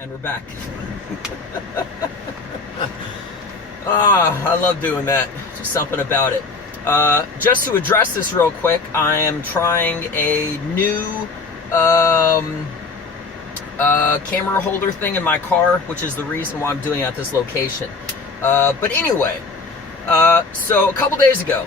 And we're back. I love doing that. Just something about it. Just to address this real quick, I am trying a new camera holder thing in my car, which is the reason why I'm doing it at this location. But anyway, so a couple days ago,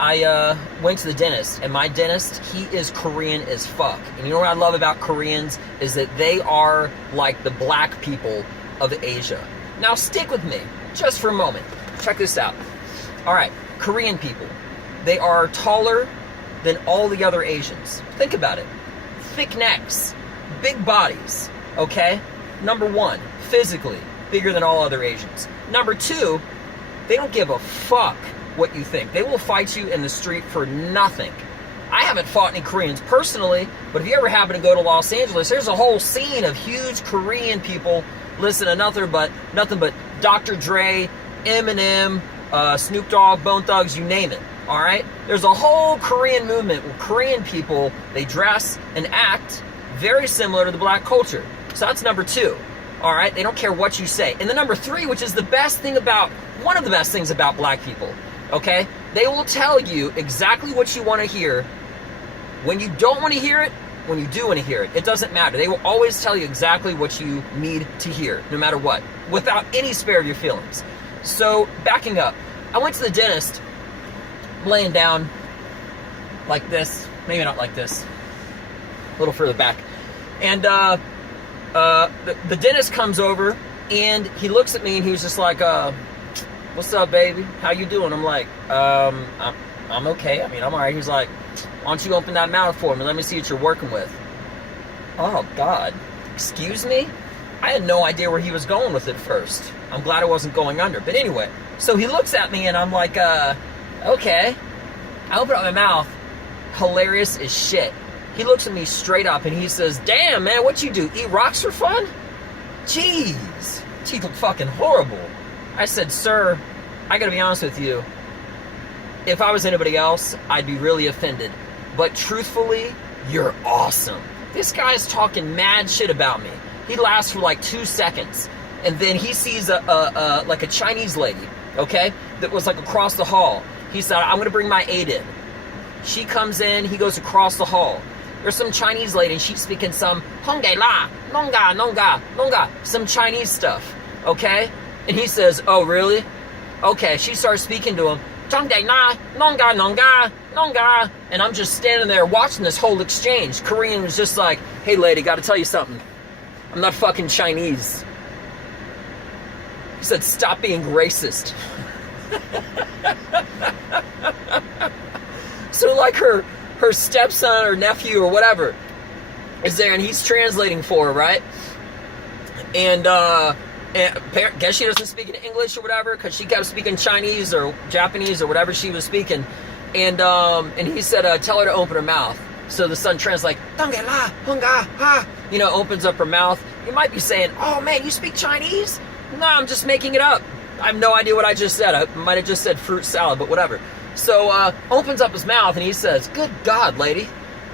I went to the dentist, and my dentist, he is Korean as fuck. And you know what I love about Koreans is that they are like the black people of Asia. Now stick with me just for a moment. Check this out. All right, Korean people, they are taller than all the other Asians. Think about it. Thick necks, big bodies, okay? Number one, physically, bigger than all other Asians. Number two, they don't give a fuck what you think. They will fight you in the street for nothing. I haven't fought any Koreans personally, but if you ever happen to go to Los Angeles, there's a whole scene of huge Korean people listen to nothing but Dr. Dre, Eminem, Snoop Dogg, Bone Thugs, you name it. All right? There's a whole Korean movement where Korean people, they dress and act very similar to the black culture. So that's number two. All right? They don't care what you say. And the number three, which is one of the best things about black people, okay? They will tell you exactly what you want to hear when you don't want to hear it, when you do want to hear it. It doesn't matter. They will always tell you exactly what you need to hear, no matter what, without any spare of your feelings. So, backing up, I went to the dentist, laying down like this, maybe not like this, a little further back. And the dentist comes over, and he looks at me, and he was just like, what's up, baby? How you doing? I'm like, I'm okay. I mean, I'm all right. He's like, why don't you open that mouth for me? Let me see what you're working with. Oh, God. Excuse me? I had no idea where he was going with it first. I'm glad I wasn't going under. But anyway, so he looks at me, and I'm like, okay. I open up my mouth. Hilarious as shit. He looks at me straight up, and he says, damn, man, what you do? Eat rocks for fun? Jeez. Teeth look fucking horrible. I said, sir, I gotta be honest with you. If I was anybody else, I'd be really offended. But truthfully, you're awesome. This guy's talking mad shit about me. He laughs for like 2 seconds. And then he sees like a Chinese lady, okay, that was like across the hall. He said, I'm gonna bring my aide in. She comes in, he goes across the hall. There's some Chinese lady, and she's speaking some Hongge La, Nonga, Nonga, Nonga, some Chinese stuff, okay? And he says, oh, really? Okay, she starts speaking to him. Tongde na, nonga, nonga, nonga. And I'm just standing there watching this whole exchange. Korean was just like, hey, lady, gotta tell you something. I'm not fucking Chinese. He said, stop being racist. So like her stepson or nephew or whatever is there, and he's translating for her, right? And guess she doesn't speak English or whatever, because she kept speaking Chinese or Japanese or whatever she was speaking. And he said, tell her to open her mouth. So the son translates like, opens up her mouth. You might be saying, oh man, you speak Chinese? No, I'm just making it up. I have no idea what I just said. I might have just said fruit salad, but whatever. So opens up his mouth, and he says, good God, lady.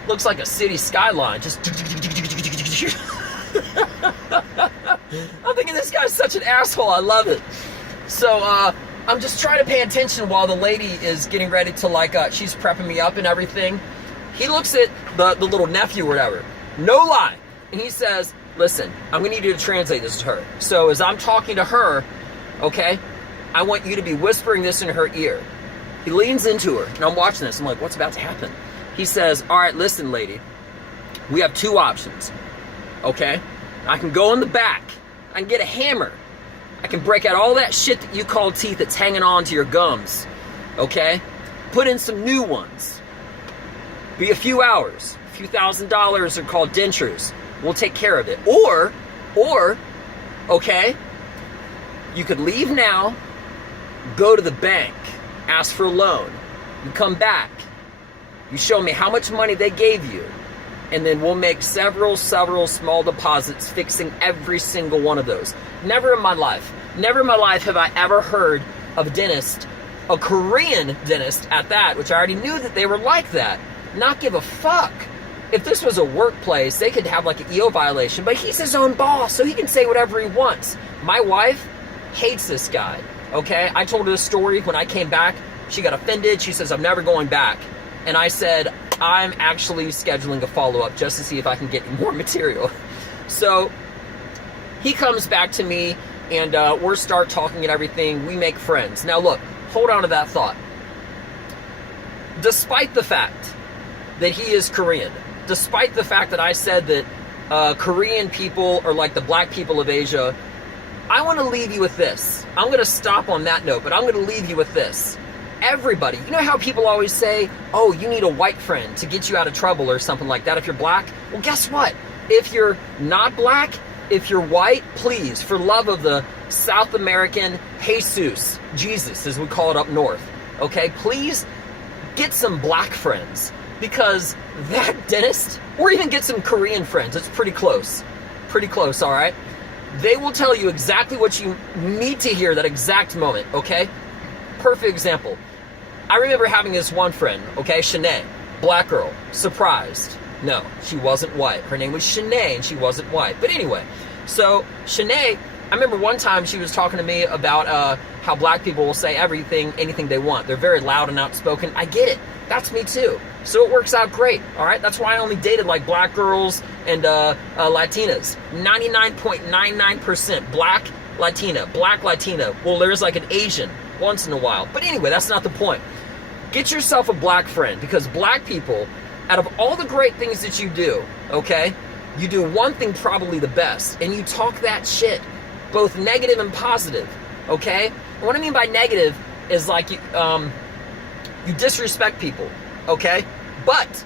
Looks like a city skyline. Just I'm thinking this guy's such an asshole. I love it. So I'm just trying to pay attention while the lady is getting ready to she's prepping me up and everything. He looks at the little nephew or whatever. No lie. And he says, listen, I'm going to need you to translate this to her. So as I'm talking to her, okay, I want you to be whispering this in her ear. He leans into her, and I'm watching this. I'm like, what's about to happen? He says, all right, listen, lady. We have two options, okay? I can go in the back. I can get a hammer. I can break out all that shit that you call teeth that's hanging on to your gums, okay? Put in some new ones. Be a few hours. A few $1,000s are called dentures. We'll take care of it. Or, okay, you could leave now, go to the bank, ask for a loan. You come back. You show me how much money they gave you, and then we'll make several small deposits fixing every single one of those. Never in my life have I ever heard of a dentist, a Korean dentist at that, which I already knew that they were like that, not give a fuck if this was a workplace, they could have like an EO violation, but he's his own boss, so he can say whatever he wants. My wife hates this guy, okay? I told her the story when I came back. She got offended. She says, I'm never going back. And I said, I'm actually scheduling a follow-up just to see if I can get more material. So he comes back to me, and we're start talking and everything. We make friends. Now look, hold on to that thought. Despite the fact that he is Korean, despite the fact that I said that Korean people are like the black people of Asia, I want to leave you with this. I'm going to stop on that note, but I'm going to leave you with this. Everybody, you know how people always say, oh, you need a white friend to get you out of trouble or something like that if you're black? Well, guess what? If you're not black, if you're white, please, for love of the South American Jesus, Jesus as we call it up north, okay, please get some black friends, because that dentist, or even get some Korean friends, it's pretty close, all right? They will tell you exactly what you need to hear that exact moment, okay? Perfect example. I remember having this one friend, okay, Shanae, black girl, surprised. No, she wasn't white. Her name was Shanae, and she wasn't white. But anyway, so Shanae, I remember one time she was talking to me about how black people will say anything they want. They're very loud and outspoken. I get it. That's me too. So it works out great, all right? That's why I only dated like black girls and Latinas. 99.99% black Latina. Well, there's like an Asian once in a while. But anyway, that's not the point. Get yourself a black friend, because black people, out of all the great things that you do, okay, you do one thing probably the best, and you talk that shit, both negative and positive, okay? And what I mean by negative is like you disrespect people, okay? But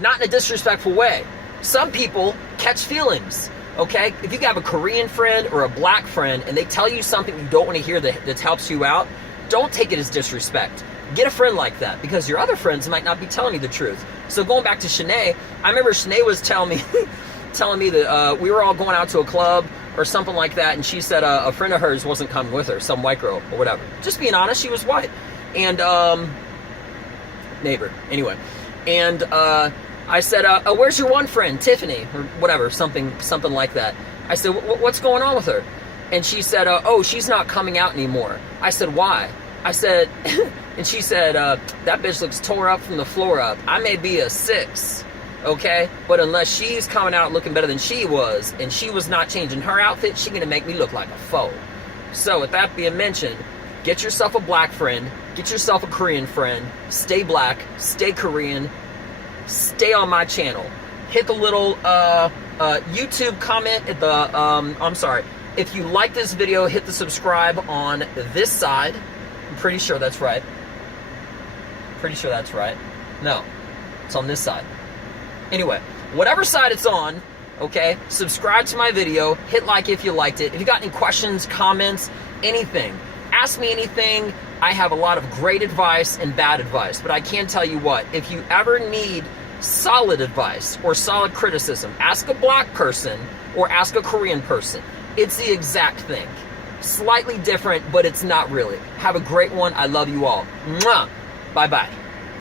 not in a disrespectful way. Some people catch feelings, okay? If you have a Korean friend or a black friend and they tell you something you don't want to hear that helps you out, don't take it as disrespect. Get a friend like that, because your other friends might not be telling you the truth. So going back to Shanae, I remember Shanae was telling me that we were all going out to a club or something like that, and she said a friend of hers wasn't coming with her, some white girl or whatever. Just being honest, she was white. And neighbor, anyway. And I said, where's your one friend, Tiffany, or whatever, something like that. I said, what's going on with her? And she said, oh, she's not coming out anymore. I said, why? I said, and she said, that bitch looks tore up from the floor up. I may be a 6, okay? But unless she's coming out looking better than she was, and she was not changing her outfit, she's gonna make me look like a foe. So with that being mentioned, get yourself a black friend, get yourself a Korean friend, stay black, stay Korean, stay on my channel. Hit the little YouTube comment at the, if you like this video, hit the subscribe on this side. I'm pretty sure that's right. No, it's on this side. Anyway, whatever side it's on, okay, subscribe to my video, hit like if you liked it. If you got any questions, comments, anything, ask me anything. I have a lot of great advice and bad advice, but I can tell you what, if you ever need solid advice or solid criticism, ask a black person or ask a Korean person. It's the exact thing. Slightly different, but it's not really. Have a great one. I love you all. Mwah! Bye-bye.